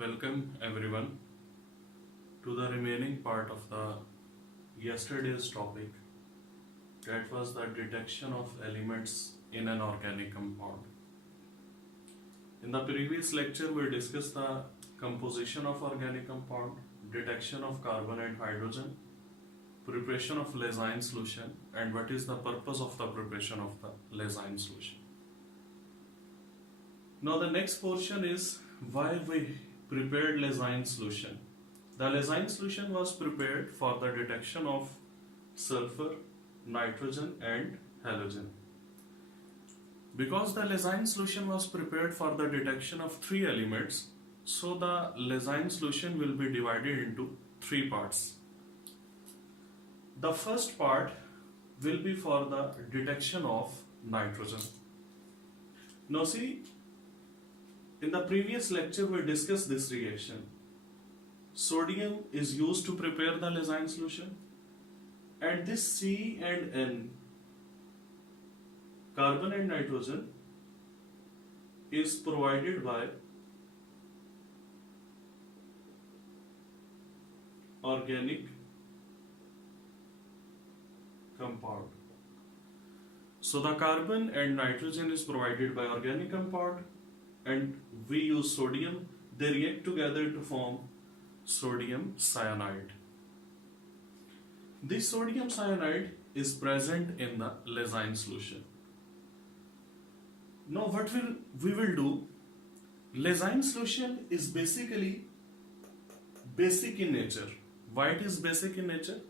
welcome everyone to the remaining part of the yesterday's topic, that was the detection of elements in an organic compound. In the previous lecture we discussed the composition of organic compound, detection of carbon and hydrogen, preparation of Lassaigne solution, and what is the purpose of the preparation of the Lassaigne solution. Now the next portion is why we prepared Lassaigne solution. The Lassaigne solution was prepared for the detection of sulfur, nitrogen and halogen. Because the Lassaigne solution was prepared for the detection of three elements, so the Lassaigne solution will be divided into three parts. The first part will be for the detection of nitrogen. Now see, in the previous lecture we discussed this reaction. Sodium is used to prepare the Lassaigne solution, and this C and N, carbon and nitrogen, is provided by organic compound. So the carbon and nitrogen is provided by organic compound, and we use sodium. They react together to form sodium cyanide. This sodium cyanide is present in the Lassaigne solution. Now what we will do, Lassaigne solution is basically basic in nature. Why it is basic in nature?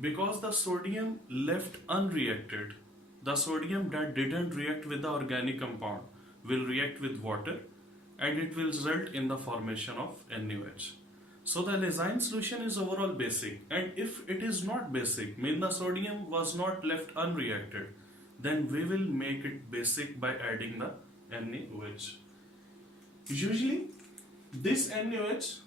Because the sodium left unreacted, the sodium that didn't react with the organic compound will react with water, and it will result in the formation of NaOH. So the Lassaigne solution is overall basic, and if it is not basic, mean the sodium was not left unreacted, then we will make it basic by adding the NaOH. Usually this NaOH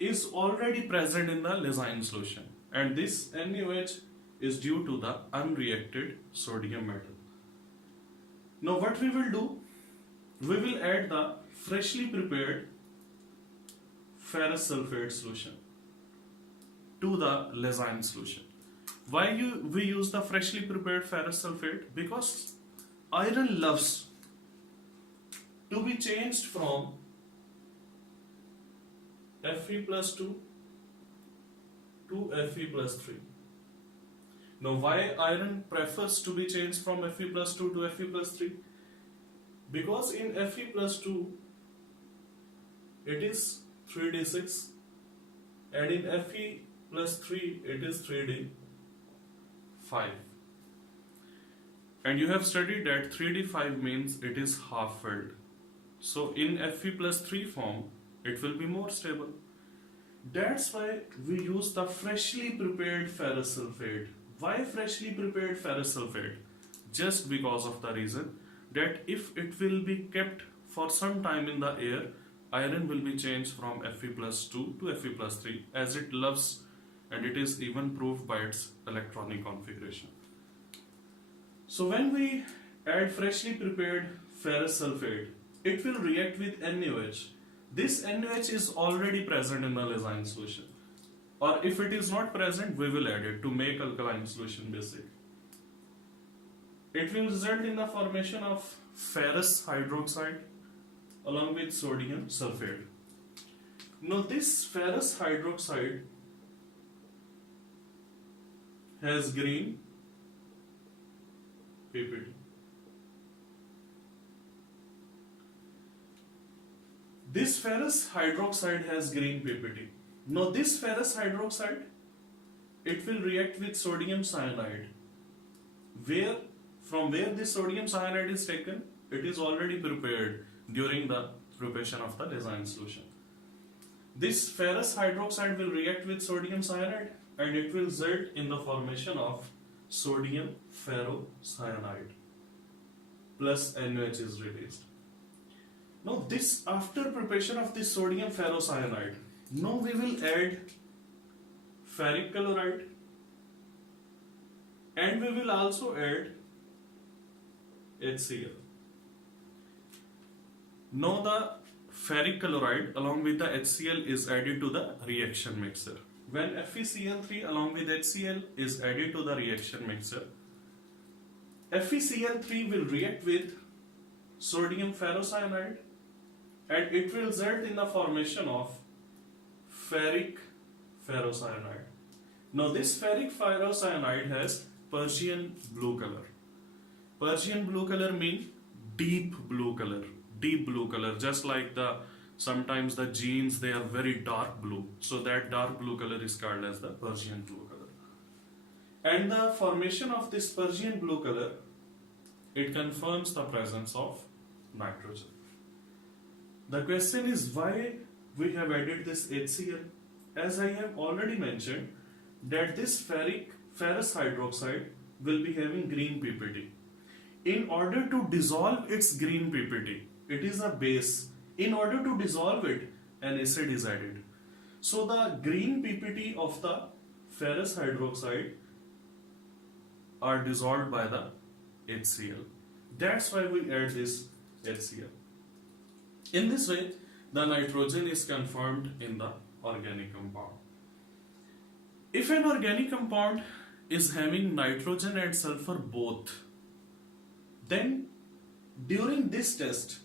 is already present in the Lassaigne solution, and this NaOH is due to the unreacted sodium metal. Now what we will do, we will add the freshly prepared ferrous sulfate solution to the Lassaigne solution. Why we use the freshly prepared ferrous sulfate? Because iron loves to be changed from Fe plus 2 to Fe plus 3. Now why iron prefers to be changed from Fe plus 2 to Fe plus 3? Because in Fe plus 2 it is 3d6, and in Fe plus 3 it is 3d5. And you have studied that 3d5 means it is half filled. So in Fe plus 3 form it will be more stable. That's why we use the freshly prepared ferrous sulfate. Why freshly prepared ferrous sulfate? Just because of the reason that if it will be kept for some time in the air, iron will be changed from Fe plus 2 to Fe plus 3, as it loves, and it is even proved by its electronic configuration. So when we add freshly prepared ferrous sulfate, it will react with NaOH. This NaOH is already present in the Lassaigne solution, or if it is not present, we will add it to make alkaline solution basic. It will result in the formation of ferrous hydroxide along with sodium sulfate. Now this ferrous hydroxide has green PPT. This ferrous hydroxide has green PPT. Now this ferrous hydroxide, it will react with sodium cyanide. From where this sodium cyanide is taken, it is already prepared during the preparation of the Lassaigne solution. This ferrous hydroxide will react with sodium cyanide, and it will result in the formation of sodium ferrocyanide plus NaOH is released. Now this, after preparation of this sodium ferrocyanide, now we will add ferric chloride, and we will also add HCl. Now the ferric chloride along with the HCl is added to the reaction mixture. When FeCl3 along with HCl is added to the reaction mixture, FeCl3 will react with sodium ferrocyanide and it will result in the formation of ferric ferrocyanide. Now this ferric ferrocyanide has Persian blue color. Persian blue color means deep blue color, just like sometimes the jeans, they are very dark blue, so that dark blue color is called as the Persian blue color. And the formation of this Persian blue color, it confirms the presence of nitrogen. The question is why we have added this HCl. As I have already mentioned that this ferrous hydroxide will be having green PPT. In order to dissolve its green PPT, it is a base. In order to dissolve it, an acid is added. So the green PPT of the ferrous hydroxide are dissolved by the HCl. That's why we add this HCl. In this way, the nitrogen is confirmed in the organic compound. If an organic compound is having nitrogen and sulfur both, then during this test,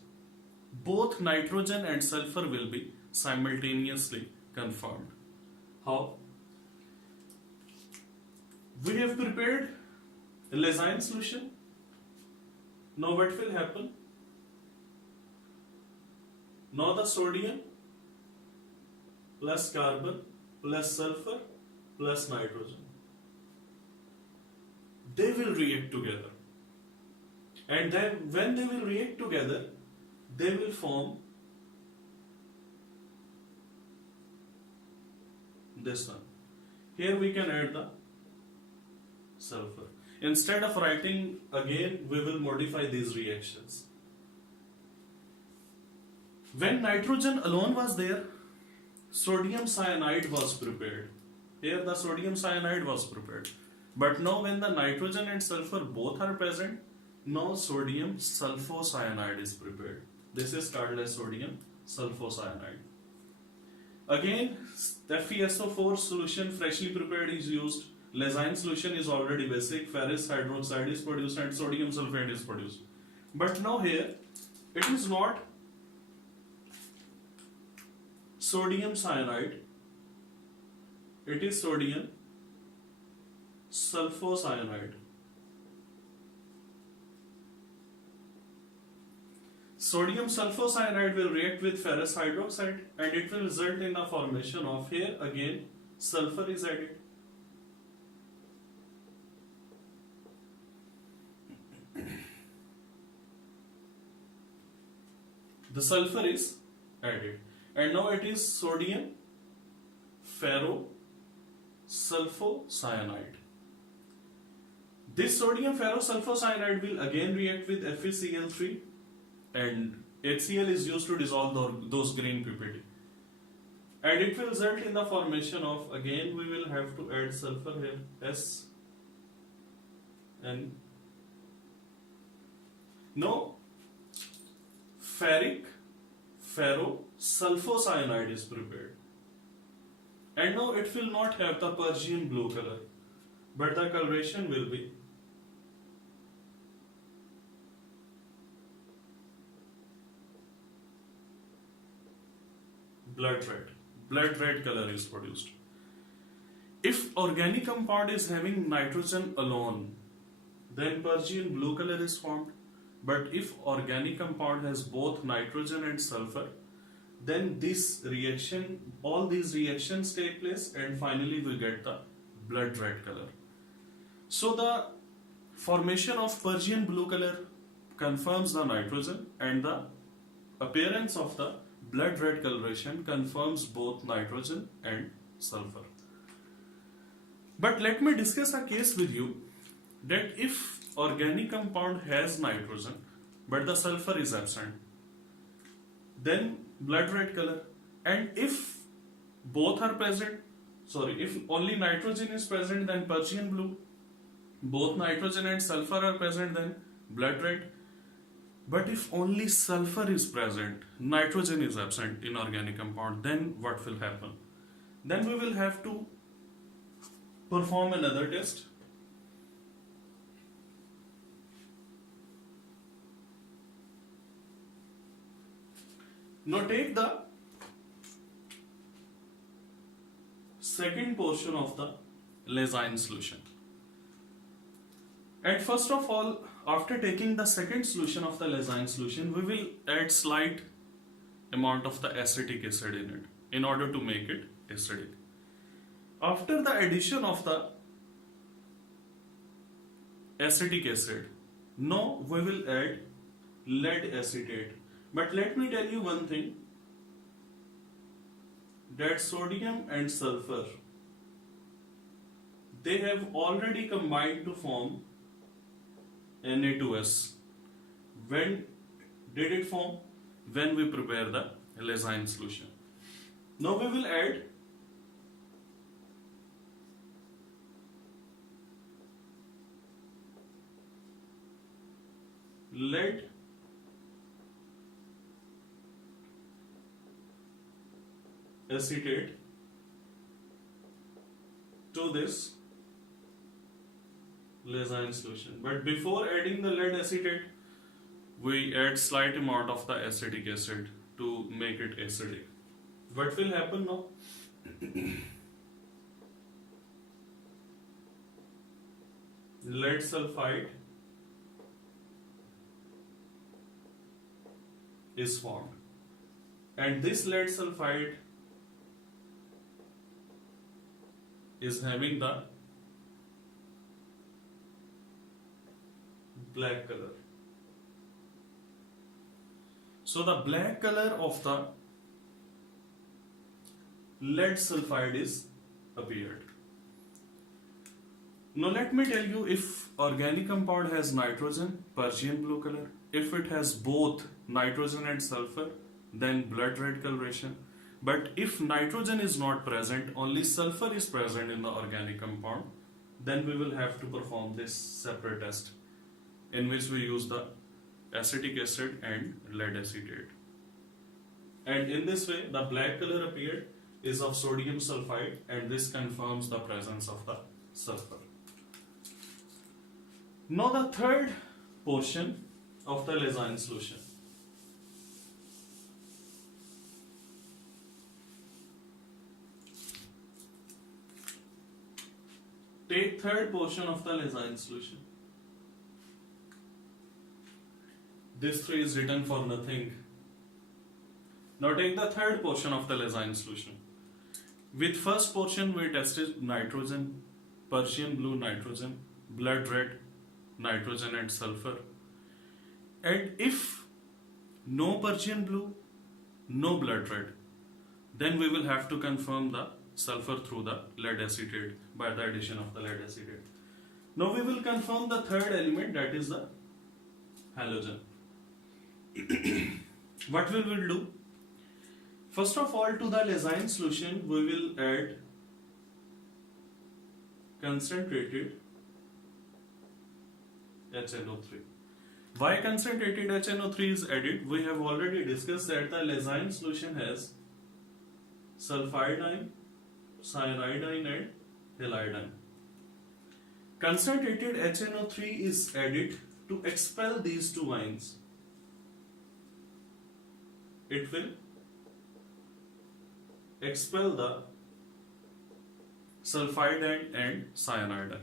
both nitrogen and sulfur will be simultaneously confirmed. How? We have prepared a Lassaigne solution. Now what will happen? Now the sodium plus carbon plus sulfur plus nitrogen, they will react together. And then when they will react together, they will form this one. Here we can add the sulfur. Instead of writing again, we will modify these reactions. When nitrogen alone was there, sodium cyanide was prepared. Here the sodium cyanide was prepared. But now when the nitrogen and sulfur both are present, now sodium sulfocyanide is prepared. This is called as sodium sulfocyanide. Again, FeSO4 solution freshly prepared is used. Lassaigne solution is already basic. Ferrous hydroxide is produced and sodium sulfate is produced. But now here, it is not sodium cyanide, it is sodium sulfocyanide. Sodium sulfocyanide will react with ferrous hydroxide and it will result in the formation of, here again sulfur is added. The sulfur is added and now it is sodium ferrosulfocyanide. This sodium ferrosulfocyanide will again react with FeCl3 and HCl is used to dissolve those green PPT. And it will result in the formation of, again we will have to add sulfur here, S and now ferric ferrosulfocyanide is prepared. And now it will not have the Persian blue color, but the coloration will be blood red. Blood red color is produced. If organic compound is having nitrogen alone, then Persian blue color is formed. But if organic compound has both nitrogen and sulfur, then this reaction, all these reactions take place and finally we get the blood red color. So the formation of Persian blue color confirms the nitrogen and the appearance of the blood red coloration confirms both nitrogen and sulfur. But let me discuss a case with you that if organic compound has nitrogen but the sulfur is absent, then blood red color. And if both are present, if only nitrogen is present, then Persian blue. Both nitrogen and sulfur are present, then blood red. But if only sulfur is present, nitrogen is absent in organic compound, then what will happen? Then we will have to perform another test. Now take the second portion of the Lassaigne solution. And first of all, after taking the second solution of the Lassaigne solution, we will add slight amount of the acetic acid in it in order to make it acidic. After the addition of the acetic acid, now we will add lead acetate. But let me tell you one thing, that sodium and sulfur, they have already combined to form Na2S. When did it form? When we prepare the Lassaigne solution. Now we will add lead acetate to this Lassaigne solution. But before adding the lead acetate, we add slight amount of the acetic acid to make it acidic. What will happen now? Lead sulfide is formed, and this lead sulfide is having the black color. So the black color of the lead sulfide is appeared. Now let me tell you, if organic compound has nitrogen, Persian blue color. If it has both nitrogen and sulfur, then blood red coloration. But if nitrogen is not present, only sulfur is present in the organic compound, then we will have to perform this separate test in which we use the acetic acid and lead acetate. And in this way, the black color appeared is of sodium sulfide, and this confirms the presence of the sulfur. Now the third portion of the Lassaigne solution. Take third portion of the Lassaigne solution. This 3 is written for nothing. Now take the third portion of the Lassaigne solution. With first portion we tested nitrogen, Persian blue nitrogen, blood red nitrogen and sulfur. And if no Persian blue, no blood red, then we will have to confirm the sulfur through the lead acetate by the addition of the lead acetate. Now we will confirm the third element, that is the halogen. What will we do? First of all, to the Lassaigne solution we will add concentrated HNO3. Why concentrated HNO3 is added? We have already discussed that the Lassaigne solution has sulfidine, cyanide and halidine. Concentrated HNO3 is added to expel these two ions. It will expel the sulfidine and cyanide.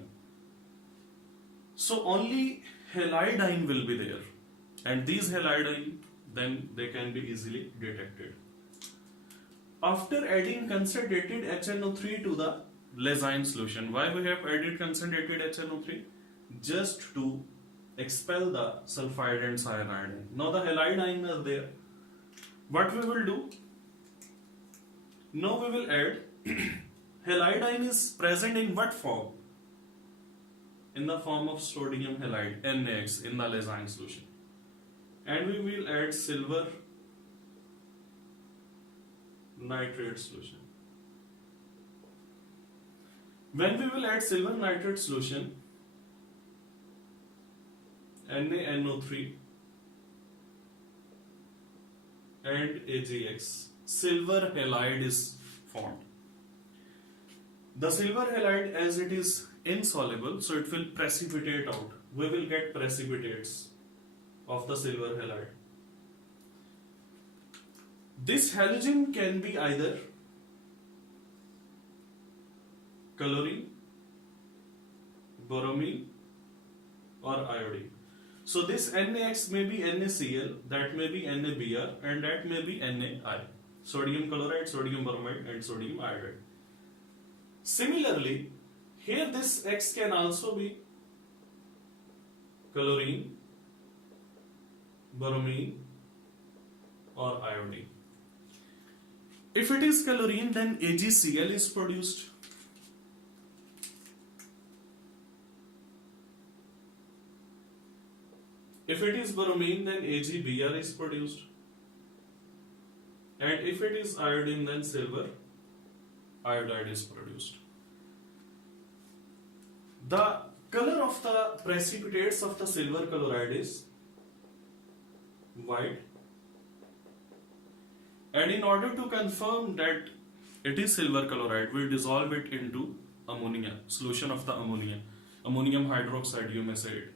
So only halidine will be there, and these halidine, then they can be easily detected. After adding concentrated HNO3 to the Lassaigne solution, why we have added concentrated HNO3? Just to expel the sulfide and cyanide. Now the halidine are there. What we will do? Now we will add halidine is present in what form? In the form of sodium halide, NaX, in the Lassaigne solution. And we will add silver nitrate solution. When we will add silver nitrate solution, NaNO3, and AgX, silver halide is formed. The silver halide, as it is insoluble, so it will precipitate out. We will get precipitates of the silver halide. This halogen can be either chlorine, bromine, or iodine. So this NaX may be NaCl, that may be NaBr, and that may be NaI. Sodium chloride, sodium bromide, and sodium iodide. Similarly, here this X can also be chlorine, bromine, or iodine. If it is chlorine, then AgCl is produced. If it is bromine, then AgBr is produced. And if it is iodine, then silver iodide is produced. The color of the precipitates of the silver chloride is white. And in order to confirm that it is silver chloride, we dissolve it into ammonia, solution of the ammonia, ammonium hydroxide, you may say it.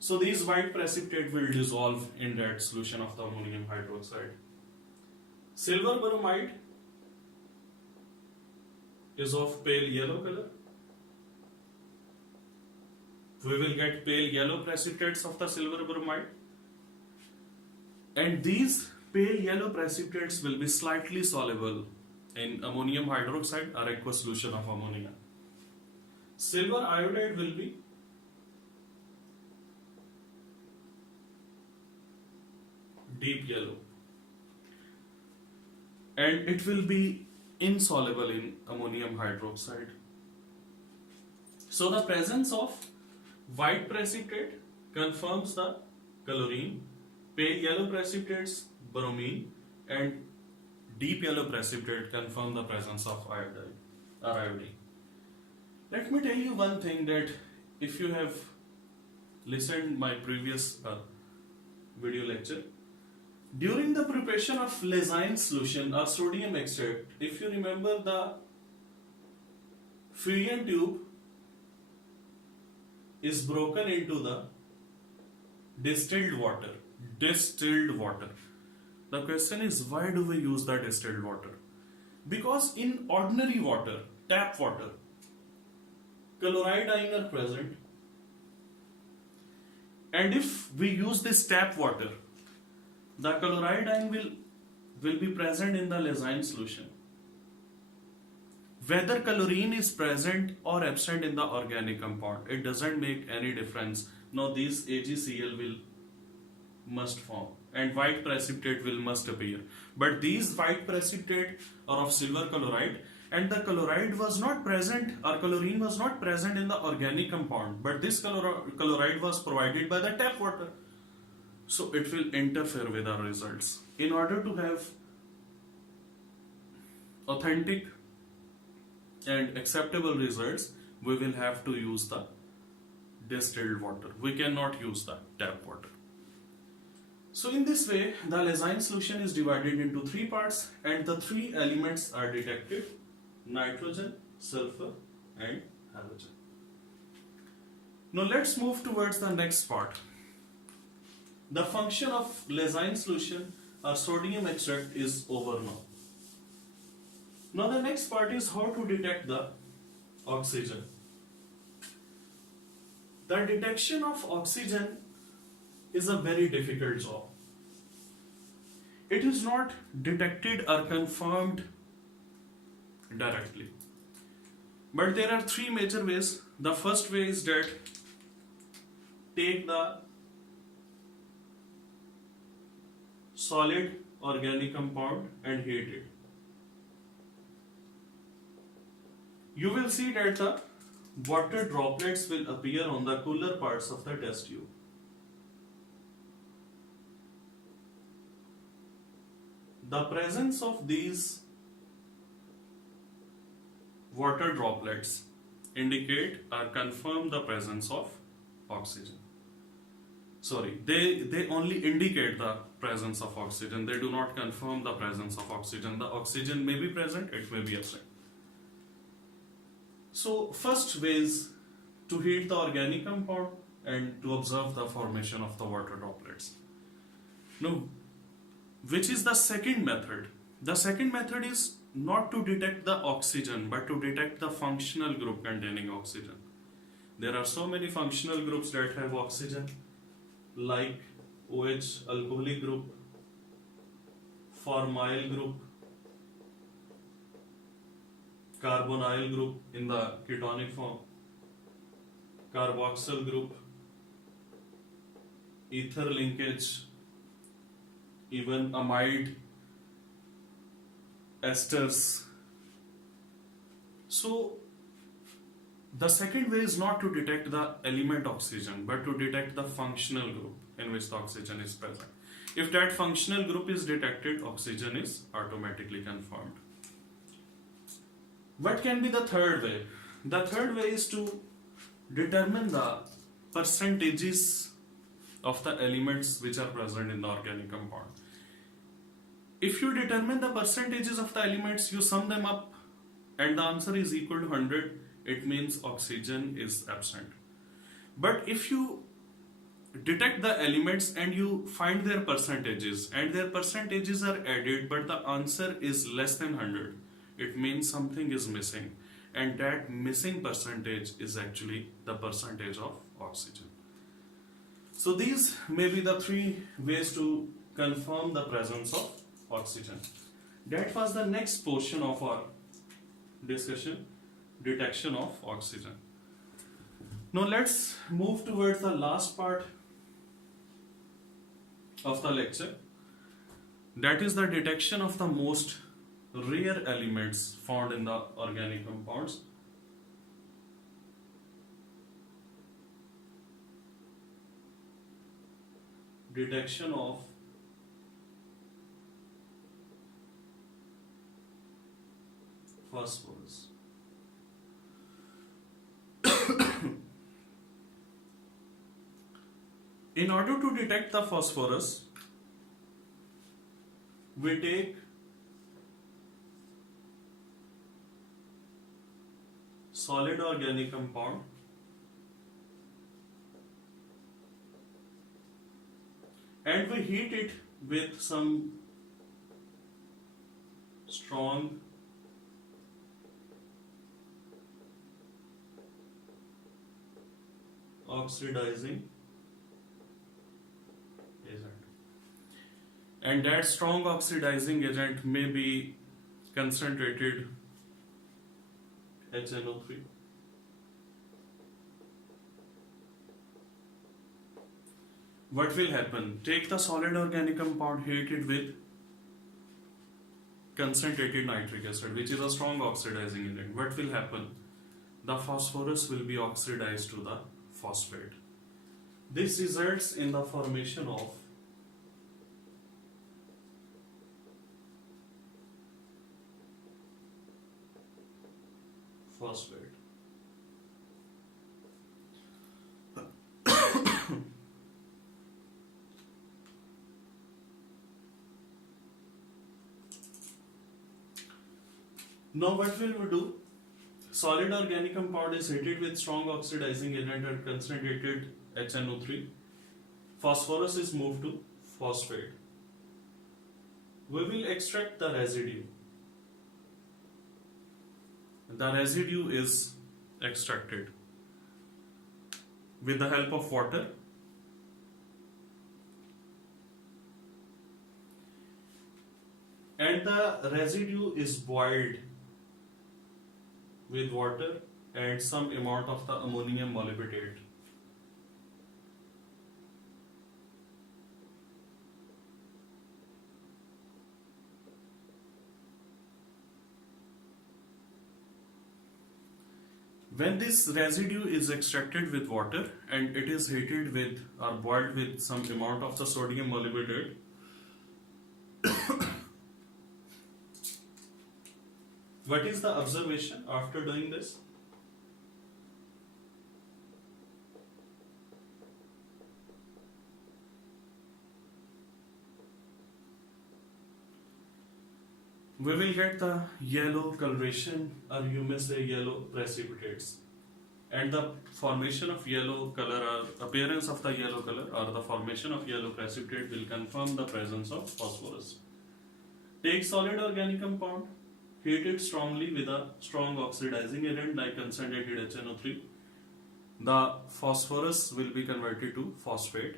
So these white precipitate will dissolve in that solution of the ammonium hydroxide. Silver bromide is of pale yellow color. We will get pale yellow precipitates of the silver bromide. And these pale yellow precipitates will be slightly soluble in ammonium hydroxide or aqueous solution of ammonia. Silver iodide will be deep yellow, and it will be insoluble in ammonium hydroxide. So the presence of white precipitate confirms the chlorine, pale yellow precipitates bromine, and deep yellow precipitate confirm the presence of iodine or iodine. Let me tell you one thing, that if you have listened my previous video lecture, during the preparation of Lassaigne solution or sodium extract, if you remember, the Fusion tube is broken into the distilled water. Distilled water. The question is, why do we use the distilled water? Because in ordinary water, tap water, chloride ion are present, and if we use this tap water, the chloride ion will be present in the Lassaigne solution. Whether chlorine is present or absent in the organic compound, it doesn't make any difference. Now these AgCl must form, and white precipitate must appear. But these white precipitate are of silver chloride, and the chloride was not present, or chlorine was not present in the organic compound, but this chloride was provided by the tap water. So it will interfere with our results. In order to have authentic and acceptable results, we will have to use the distilled water. We cannot use the tap water. So in this way, the Lassaigne solution is divided into three parts, and the three elements are detected: nitrogen, sulfur, and halogen. Now let's move towards the next part. The function of Lassaigne solution or sodium extract is over now. Now the next part is how to detect the oxygen. The detection of oxygen is a very difficult job. It is not detected or confirmed directly. But there are three major ways. The first way is that take the solid organic compound and heat it. You will see that the water droplets will appear on the cooler parts of the test tube. The presence of these water droplets indicate or confirm the presence of oxygen. sorry, they only indicate the presence of oxygen. They do not confirm the presence of oxygen. The oxygen may be present, it may be absent. So first way is to heat the organic compound and to observe the formation of the water droplets. Now, which is the second method? The second method is not to detect the oxygen but to detect the functional group containing oxygen. There are so many functional groups that have oxygen, like OH alcoholic group, formyl group, carbonyl group in the ketonic form, carboxyl group, ether linkage, even amide esters. So the second way is not to detect the element oxygen but to detect the functional group in which the oxygen is present. If that functional group is detected, oxygen is automatically confirmed. What can be the third way? The third way is to determine the percentages of the elements which are present in the organic compound. If you determine the percentages of the elements, you sum them up and the answer is equal to 100, it means oxygen is absent. But if you detect the elements and you find their percentages and their percentages are added but the answer is less than 100, it means something is missing, and that missing percentage is actually the percentage of oxygen. So these may be the three ways to confirm the presence of oxygen. That was the next portion of our discussion, detection of oxygen. Now let's move towards the last part of the lecture. That is the detection of the most rare elements found in the organic compounds. Detection of phosphorus. In order to detect the phosphorus, we take solid organic compound and we heat it with some strong oxidizing agent. And that strong oxidizing agent may be concentrated HNO3. What will happen? Take the solid organic compound, heat it with concentrated nitric acid, which is a strong oxidizing agent. What will happen? The phosphorus will be oxidized to the phosphate. This results in the formation of phosphate. Now what will we do? Solid organic compound is heated with strong oxidizing agent and concentrated HNO3. Phosphorus is moved to phosphate. We will extract the residue. The residue is extracted with the help of water. And the residue is boiled with water and some amount of the ammonium molybdenate. When this residue is extracted with water and it is heated with or boiled with some amount of the sodium molybdenate, what is the observation after doing this? we will get the yellow coloration, or you may say yellow precipitates. And the formation of yellow color, or appearance of the yellow color, or the formation of yellow precipitate will confirm the presence of phosphorus. Take solid organic compound, heat it strongly with a strong oxidizing agent like concentrated HNO3. The phosphorus will be converted to phosphate.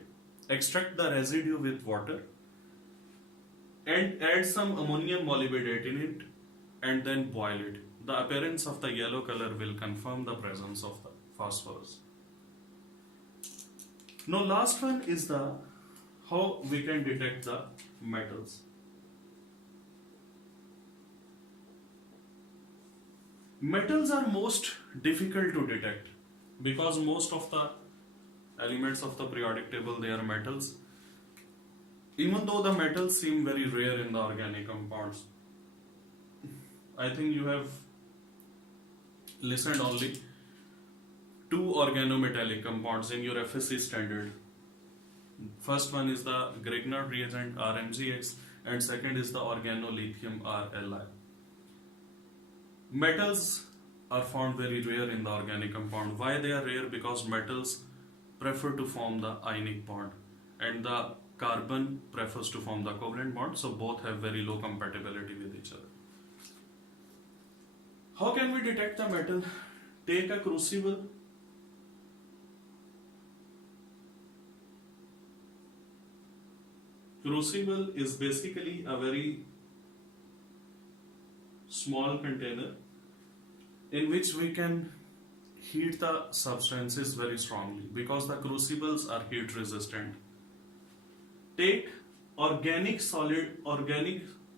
Extract the residue with water and add some ammonium molybdate in it and then boil it. The appearance of the yellow color will confirm the presence of the phosphorus. Now last one is the how we can detect the metals. Metals are most difficult to detect because most of the elements of the periodic table, they are metals. Even though the metals seem very rare in the organic compounds. I think you have listened only 2 organometallic compounds in your FSC standard. First one is the Grignard reagent RMGX and second is the organolithium RLI. Metals are found very rare in the organic compound. Why they are rare? Because metals prefer to form the ionic bond and the carbon prefers to form the covalent bond, so both have very low compatibility with each other. How can we detect the metal? Take a crucible. Crucible is basically a very small container in which we can heat the substances very strongly because the crucibles are heat resistant. Take organic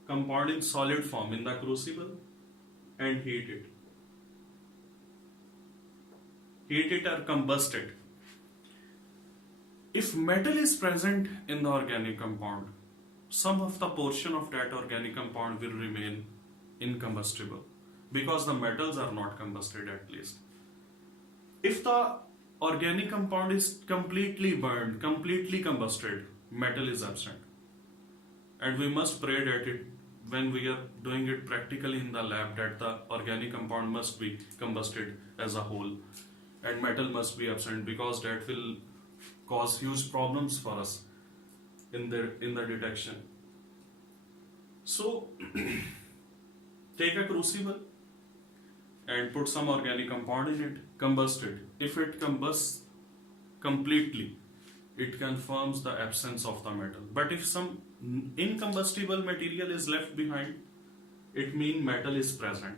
compound in solid form in the crucible and heat it. Heat it or combust it. If metal is present in the organic compound, some of the portion of that organic compound will remain incombustible because the metals are not combusted at least. If the organic compound is completely burned, completely combusted, metal is absent. And we must pray that when we are doing it practically in the lab, that the organic compound must be combusted as a whole and metal must be absent, because that will cause huge problems for us in the detection. So take a crucible and put some organic compound in it, combust it. If it combusts completely, it confirms the absence of the metal. But if some incombustible material is left behind, it means metal is present.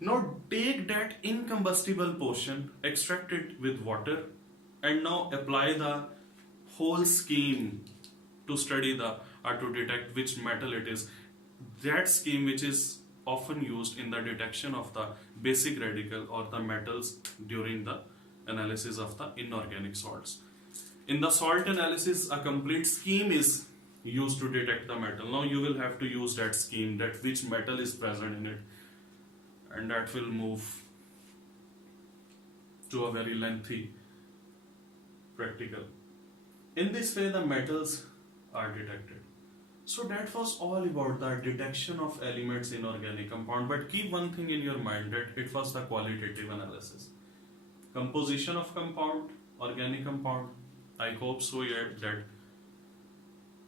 Now take that incombustible portion, extract it with water, and now apply the whole scheme to study to detect which metal it is. That scheme which is often used in the detection of the basic radical or the metals during the analysis of the inorganic salts. In the salt analysis, a complete scheme is used to detect the metal. Now you will have to use that scheme, that which metal is present in it, and that will move to a very lengthy practical. In this way, the metals are detected. So that was all about the detection of elements in organic compound. But keep one thing in your mind, that it was the qualitative analysis. Composition of compound, organic compound. I hope so that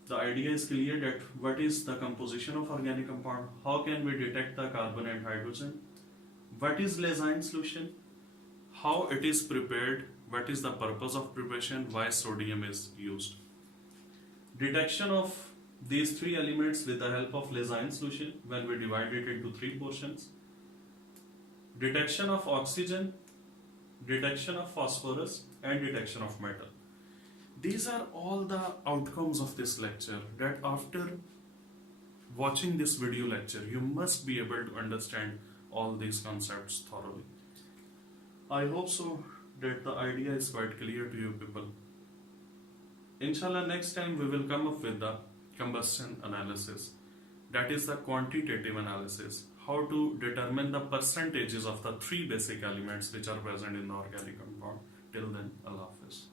the idea is clear, that what is the composition of organic compound, how can we detect the carbon and hydrogen, what is Lassaigne solution, how it is prepared, what is the purpose of preparation, why sodium is used. Detection of these 3 elements with the help of Lassaigne solution when we divide it into 3 portions. Detection of oxygen, detection of phosphorus, and detection of metal. These are all the outcomes of this lecture, that after watching this video lecture, you must be able to understand all these concepts thoroughly. I hope so that the idea is quite clear to you people. Inshallah, next time we will come up with the combustion analysis, that is the quantitative analysis, how to determine the percentages of the 3 basic elements which are present in the organic compound. Till then, Allah Hafiz.